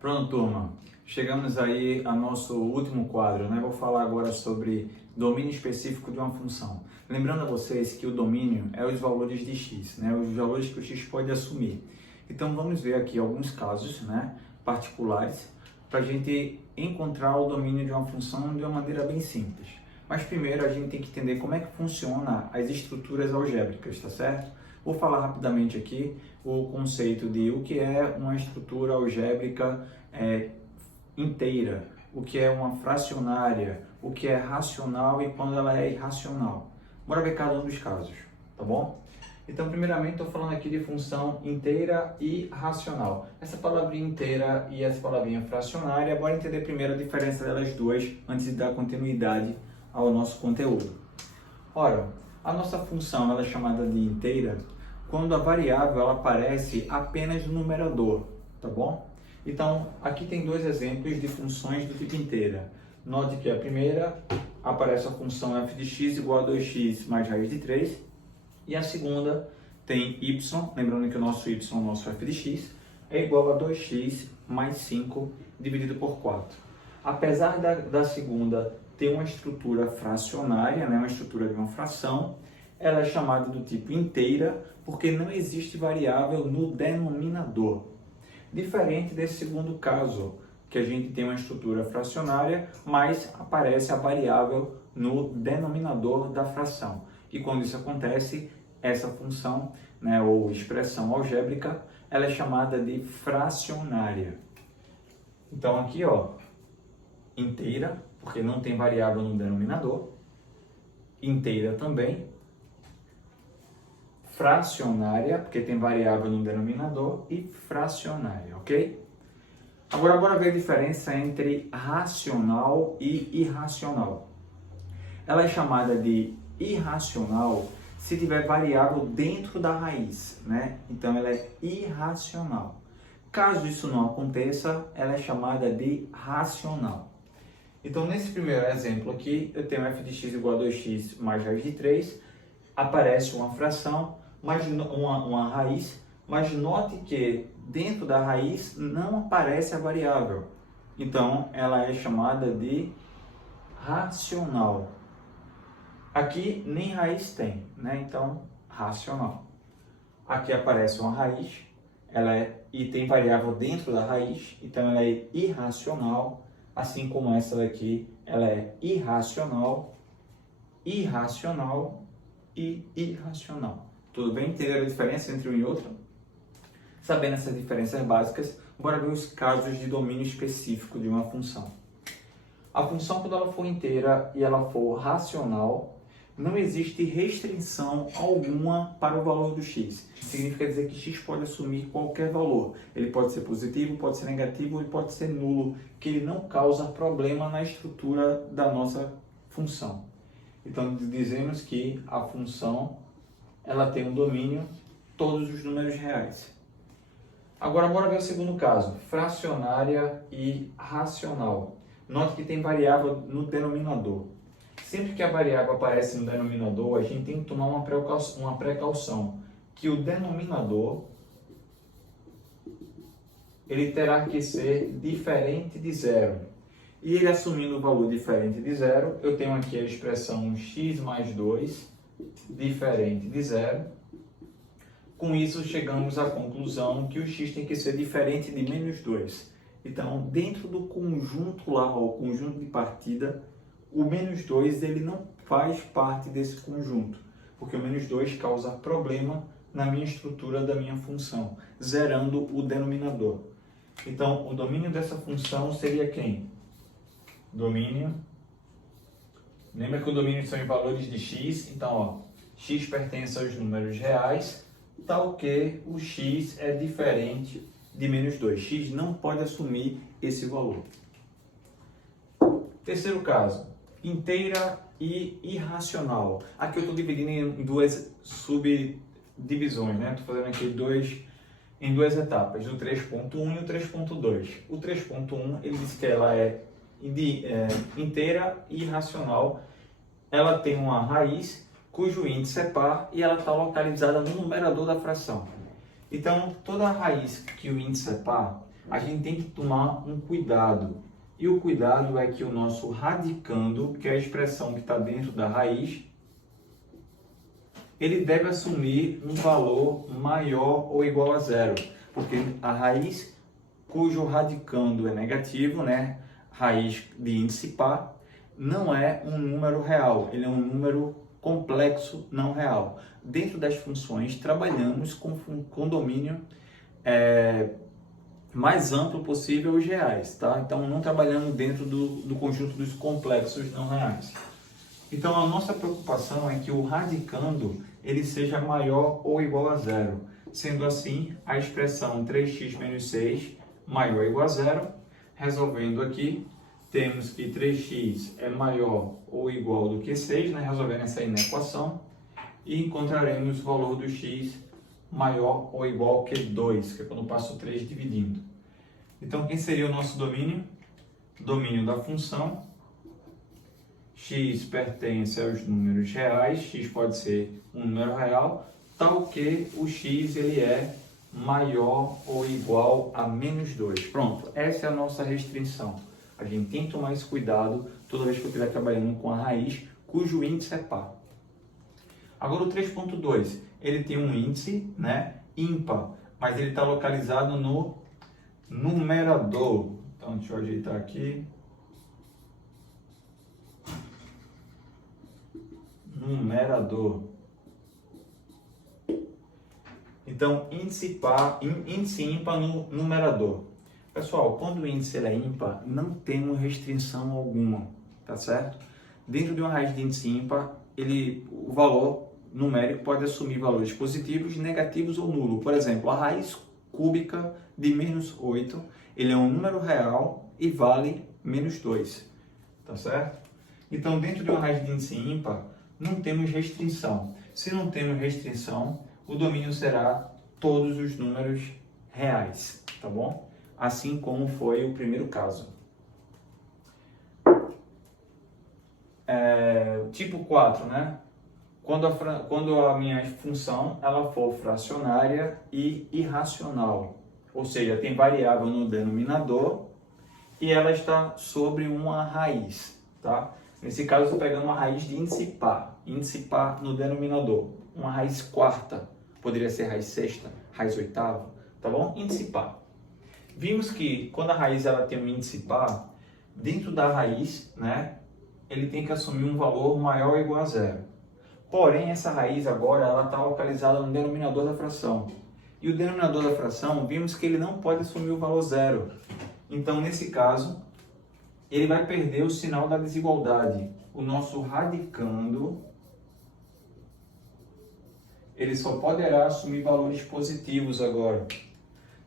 Pronto, turma. Chegamos aí ao nosso último quadro, né? Vou falar agora sobre domínio específico de uma função. Lembrando a vocês que o domínio é os valores de x, né? Os valores que o x pode assumir. Então vamos ver aqui alguns casos, né, particulares, para a gente encontrar o domínio de uma função de uma maneira bem simples. Mas primeiro a gente tem que entender como é que funciona as estruturas algébricas, tá certo? Vou falar rapidamente aqui o conceito de o que é uma estrutura algébrica inteira, o que é uma fracionária, o que é racional e quando ela é irracional. Bora ver cada um dos casos, tá bom? Então, primeiramente, estou falando aqui de função inteira e racional. Essa palavrinha inteira e essa palavrinha fracionária, bora entender primeiro a diferença delas duas antes de dar continuidade ao nosso conteúdo. Ora, a nossa função ela é chamada de inteira quando a variável ela aparece apenas no numerador, tá bom? Então, aqui tem dois exemplos de funções do tipo inteira. Note que a primeira aparece a função f de x igual a 2x mais raiz de 3. E a segunda tem y, lembrando que o nosso y, o nosso f de x, é igual a 2x mais 5 dividido por 4. Apesar da segunda ter uma estrutura fracionária, né, uma estrutura de uma fração, ela é chamada do tipo inteira porque não existe variável no denominador. Diferente desse segundo caso, que a gente tem uma estrutura fracionária, mas aparece a variável no denominador da fração. E quando isso acontece, essa função, né, ou expressão algébrica, ela é chamada de fracionária. Então aqui, ó, inteira, porque não tem variável no denominador, inteira também, fracionária, porque tem variável no denominador, e fracionária, ok? Agora, bora ver a diferença entre racional e irracional. Ela é chamada de irracional se tiver variável dentro da raiz, né? Então, ela é irracional. Caso isso não aconteça, ela é chamada de racional. Então, nesse primeiro exemplo aqui, eu tenho f de x igual a 2x mais raiz de 3, aparece uma fração, uma raiz, mas note que dentro da raiz não aparece a variável. Então, ela é chamada de racional. Aqui nem raiz tem, né? Então, racional. Aqui aparece uma raiz, e tem variável dentro da raiz, então ela é irracional, assim como essa daqui, ela é irracional, irracional e irracional. Tudo bem? Entenderam a diferença entre um e outro? Sabendo essas diferenças básicas, bora ver os casos de domínio específico de uma função. A função, quando ela for inteira e ela for racional, não existe restrição alguma para o valor do x. Significa dizer que x pode assumir qualquer valor. Ele pode ser positivo, pode ser negativo, ele pode ser nulo, que ele não causa problema na estrutura da nossa função. Então, dizemos que a função ela tem um domínio todos os números reais. Agora, bora ver o segundo caso, fracionária e racional. Note que tem variável no denominador. Sempre que a variável aparece no denominador, a gente tem que tomar uma precaução, que o denominador ele terá que ser diferente de zero. E ele assumindo o valor diferente de zero, eu tenho aqui a expressão x mais 2 diferente de zero. Com isso, chegamos à conclusão que o x tem que ser diferente de menos 2. Então, dentro do conjunto lá, o conjunto de partida, o menos 2 ele não faz parte desse conjunto, porque o menos 2 causa problema na minha estrutura da minha função, zerando o denominador. Então, o domínio dessa função seria quem? Domínio. Lembra que o domínio são em valores de x, então, ó, x pertence aos números reais, tal que o x é diferente de menos 2. X não pode assumir esse valor. Terceiro caso, inteira e irracional. Aqui eu estou dividindo em duas subdivisões, né? Estou fazendo aqui em duas etapas, o 3.1 e o 3.2. O 3.1 ele diz que ela é inteira e irracional. Ela tem uma raiz cujo índice é par e ela está localizada no numerador da fração. Então, toda raiz que o índice é par, a gente tem que tomar um cuidado. E o cuidado é que o nosso radicando, que é a expressão que está dentro da raiz, ele deve assumir um valor maior ou igual a zero. Porque a raiz cujo radicando é negativo, né? Raiz de índice par, não é um número real, ele é um número complexo não real. Dentro das funções, trabalhamos com domínio mais amplo possível os reais, tá? Então, não trabalhando dentro do conjunto dos complexos não reais. Então, a nossa preocupação é que o radicando ele seja maior ou igual a zero. Sendo assim, a expressão 3x menos 6 maior ou igual a zero. Resolvendo aqui, temos que 3x é maior ou igual do que 6, né? Resolvendo essa inequação. E encontraremos o valor do x maior ou igual que 2, que é quando eu passo 3 dividindo. Então, quem seria o nosso domínio? Domínio da função. X pertence aos números reais, x pode ser um número real, tal que o x ele é maior ou igual a menos 2. Pronto, essa é a nossa restrição. A gente tem que tomar esse cuidado toda vez que eu estiver trabalhando com a raiz cujo índice é par. Agora o 3.2, ele tem um índice, né, ímpar, mas ele está localizado no numerador. Então deixa eu ajeitar aqui. Numerador. Então, índice ímpar no numerador. Pessoal, quando o índice é ímpar, não temos restrição alguma, tá certo? Dentro de uma raiz de índice ímpar, o valor numérico pode assumir valores positivos, negativos ou nulo. Por exemplo, a raiz cúbica de menos 8, ele é um número real e vale menos 2, tá certo? Então, dentro de uma raiz de índice ímpar, não temos restrição. Se não temos restrição, o domínio será todos os números reais, tá bom? Assim como foi o primeiro caso. Tipo 4, né? Quando a minha função ela for fracionária e irracional, ou seja, tem variável no denominador e ela está sobre uma raiz, tá? Nesse caso, eu estou pegando uma raiz de índice par no denominador, uma raiz quarta, poderia ser raiz sexta, raiz oitava, tá bom? Índice par. Vimos que quando a raiz ela tem um índice par, dentro da raiz, né, ele tem que assumir um valor maior ou igual a zero. Porém, essa raiz agora ela está localizada no denominador da fração. E o denominador da fração, vimos que ele não pode assumir o valor zero. Então, nesse caso, ele vai perder o sinal da desigualdade. O nosso radicando, ele só poderá assumir valores positivos agora.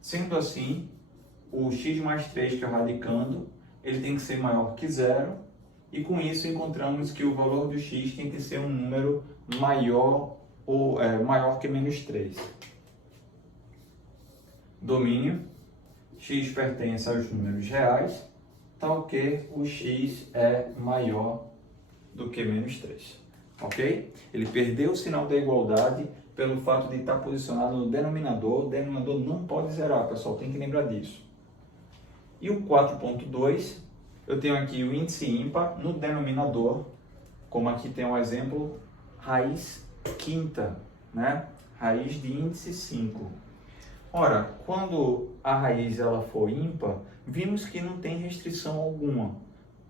Sendo assim, o x mais 3, que é o radicando, ele tem que ser maior que zero. E com isso encontramos que o valor do x tem que ser um número maior que menos 3. Domínio, x pertence aos números reais, tal que o x é maior do que menos 3. Ok? Ele perdeu o sinal da igualdade pelo fato de estar posicionado no denominador. O denominador não pode zerar, pessoal, tem que lembrar disso. E o 4.2, eu tenho aqui o índice ímpar no denominador, como aqui tem um exemplo, raiz quinta, né? Raiz de índice 5. Ora, quando a raiz ela for ímpar, vimos que não tem restrição alguma.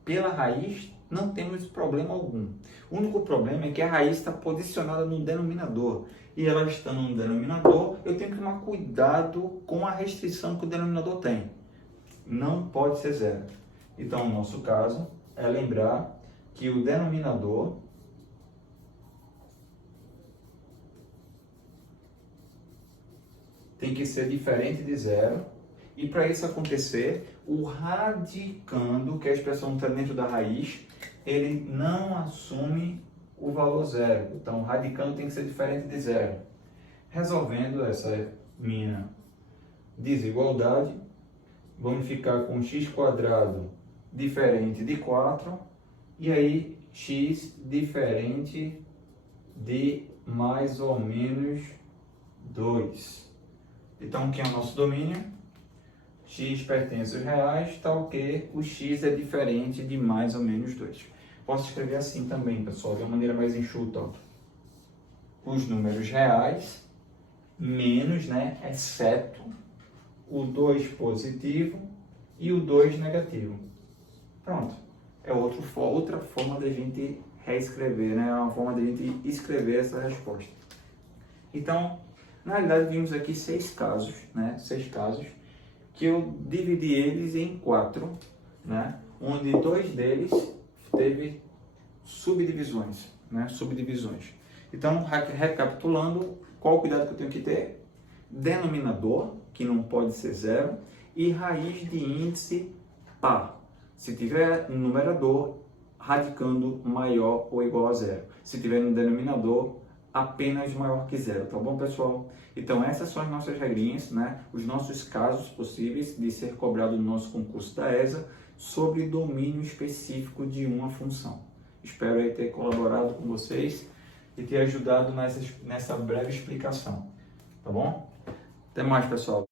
Pela raiz, não temos problema algum. O único problema é que a raiz está posicionada no denominador. E ela estando no denominador, eu tenho que tomar cuidado com a restrição que o denominador tem. Não pode ser zero. Então, no nosso caso, é lembrar que o denominador tem que ser diferente de zero. E para isso acontecer, o radicando, que é a expressão que está dentro da raiz, ele não assume o valor zero. Então, o radicando tem que ser diferente de zero. Resolvendo essa minha desigualdade, vamos ficar com x² diferente de 4, e aí x diferente de mais ou menos 2. Então, quem é o nosso domínio? x pertence aos reais, tal que o x é diferente de mais ou menos 2. Posso escrever assim também, pessoal, de uma maneira mais enxuta. Ó. Os números reais menos, né, exceto o 2 positivo e o 2 negativo. Pronto. É outra forma da gente reescrever, né? É uma forma da gente escrever essa resposta. Então, na realidade, vimos aqui 6 casos, né? 6 casos, que eu dividi eles em 4, né? Onde 2 deles teve subdivisões, né? Subdivisões. Então, recapitulando, qual o cuidado que eu tenho que ter? Denominador, que não pode ser zero, e raiz de índice par. Se tiver um numerador, radicando maior ou igual a zero. Se tiver um denominador, apenas maior que zero, tá bom, pessoal? Então, essas são as nossas regrinhas, né? Os nossos casos possíveis de ser cobrado no nosso concurso da ESA sobre domínio específico de uma função. Espero aí ter colaborado com vocês e ter ajudado nessa breve explicação, tá bom? Até mais, pessoal.